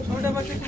छोटे बच्चे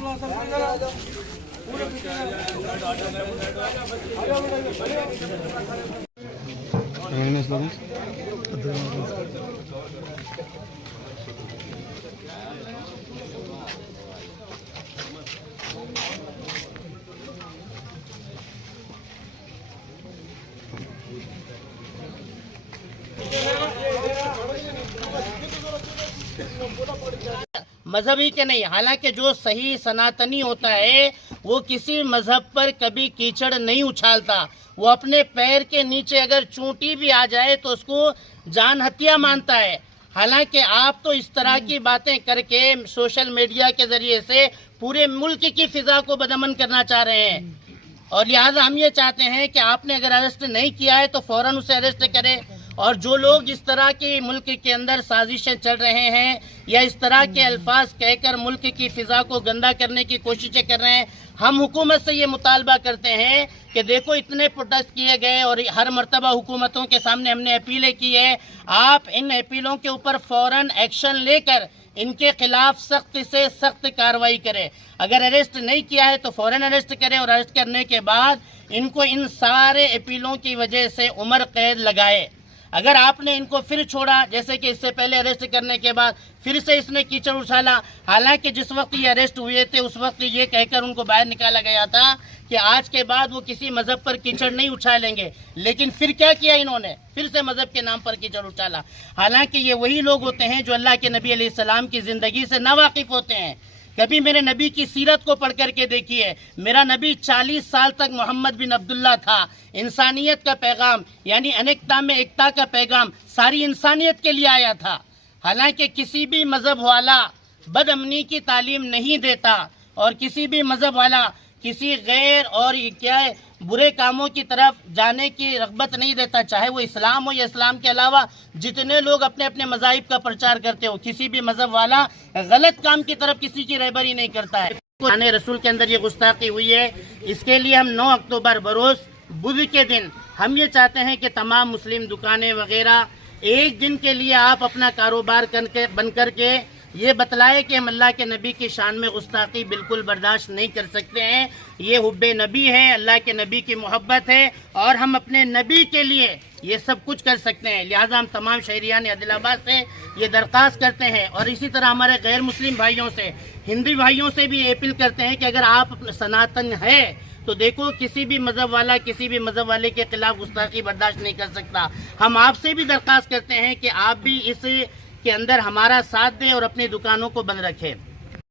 मजहबी के नहीं, हालांकि जो सही सनातनी होता है वो किसी मजहब पर कभी कीचड़ नहीं उछालता। वो अपने पैर के नीचे अगर चूंटी भी आ जाए तो उसको जान हत्या मानता है। हालांकि आप तो इस तरह की बातें करके सोशल मीडिया के जरिए से पूरे मुल्क की फिजा को बदअमन करना चाह रहे हैं, और लिहाजा हम ये चाहते हैं कि आपने अगर अरेस्ट नहीं किया है तो फौरन उसे अरेस्ट करें। और जो लोग इस तरह की मुल्क के अंदर साजिशें चल रहे हैं या इस तरह के अल्फाज कहकर मुल्क की फिजा को गंदा करने की कोशिशें कर रहे हैं, हम हुकूमत से ये मुतालबा करते हैं कि देखो इतने प्रोटेस्ट किए गए और हर मरतबा हुकूमतों के सामने हमने अपीलें की है, आप इन अपीलों के ऊपर फौरन एक्शन लेकर इनके खिलाफ सख्त से सख्त कार्रवाई करें। अगर अरेस्ट नहीं किया है तो फौरन अरेस्ट करें, और अरेस्ट करने के बाद इनको इन सारे अपीलों की वजह से उम्र कैद लगाए। अगर आपने इनको फिर छोड़ा, जैसे कि इससे पहले अरेस्ट करने के बाद फिर से इसने कीचड़ उछाला, हालांकि जिस वक्त ये अरेस्ट हुए थे उस वक्त ये कहकर उनको बाहर निकाला गया था कि आज के बाद वो किसी मजहब पर कीचड़ नहीं उछालेंगे, लेकिन फिर क्या किया इन्होंने, फिर से मजहब के नाम पर कीचड़ उछाला। हालांकि ये वही लोग होते हैं जो अल्लाह के नबी अलैहिस्सलाम की ज़िंदगी से नावाकिफ़ होते हैं। कभी मेरे नबी की सीरत को पढ़ करके देखिए, मेरा नबी 40 साल तक मोहम्मद बिन अब्दुल्ला था। इंसानियत का पैगाम यानी अनेकता में एकता का पैगाम सारी इंसानियत के लिए आया था। हालांकि किसी भी मजहब वाला बदअमनी की तालीम नहीं देता, और किसी भी मजहब वाला किसी गैर और क्या है बुरे कामों की तरफ जाने की रग़बत नहीं देता, चाहे वो इस्लाम हो या इस्लाम के अलावा जितने लोग अपने अपने मज़ाहिब का प्रचार करते हो। किसी भी मजहब वाला गलत काम की तरफ किसी की रहबरी नहीं करता है। आने रसूल के अंदर ये गुस्ताखी हुई है, इसके लिए हम 9 अक्टूबर बरोज़ बुध के दिन हम ये चाहते हैं कि तमाम मुस्लिम दुकानें वगैरह एक दिन के लिए आप अपना कारोबार बंद करके ये बतलाए कि हम अल्लाह के नबी की शान में गुस्ताखी बिल्कुल बर्दाश्त नहीं कर सकते हैं। ये हुब्बे नबी है, अल्लाह के नबी की मोहब्बत है, और हम अपने नबी के लिए ये सब कुछ कर सकते हैं। लिहाजा हम तमाम शहरियान आदिलाबाद से ये दरख्वास्त करते हैं, और इसी तरह हमारे गैर मुस्लिम भाइयों से, हिंदू भाइयों से भी अपील करते हैं कि अगर आप सनातन है तो देखो किसी भी मजहब वाला किसी भी मजहब वाले के खिलाफ गुस्ताखी बर्दाश्त नहीं कर सकता। हम आपसे भी दरख्वास्त करते हैं कि आप भी इस के अंदर हमारा साथ दें और अपनी दुकानों को बंद रखें।